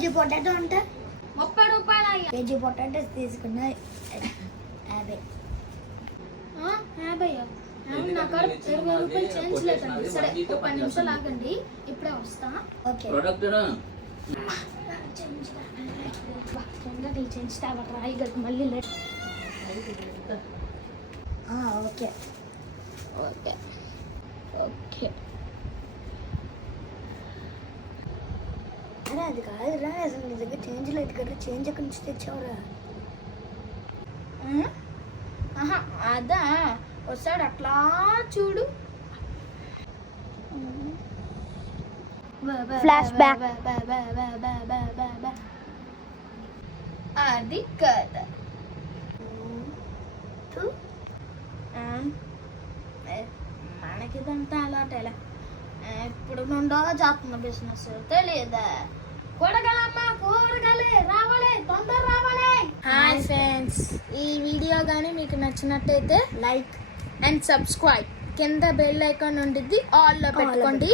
KG potato అంటే 30 రూపాయలు. KG potato తీసుకున్న 50. 50 నా కాడ 20 రూపాయలు చేంజ్ లేదండి. సరే ఒక 10 నిమిషాలు ఆగండి, ఇప్పుడే వస్తా. ఓకే చేంజ్ తేవట్రా ఇక మళ్ళీ లేట్. ఓకే ఓకే ఓకే అరే అది కాదురా, అసలు నీ దగ్గర చేంజ్ లేదు కదా, చేంజ్ ఎక్కడి నుంచి తెచ్చావురా? అదా వస్తాడు అట్లా చూడు. Flash back. అది కదా మనకిదంతా అలాటేలా ఇప్పుడు నుండో చేస్తున్న బిజినెస్ తెలియదా? కూరగాయలమ్మా, కూరగాయలు రావాలి, తొందర రావాలి. హాయ్ ఫ్రెండ్స్, ఈ వీడియో కానీ మీకు నచ్చినట్టయితే లైక్ అండ్ సబ్స్క్రైబ్, కింద బెల్ ఐకాన్ ఉండిద్ది, ఆల్లో పెట్టుకోండి.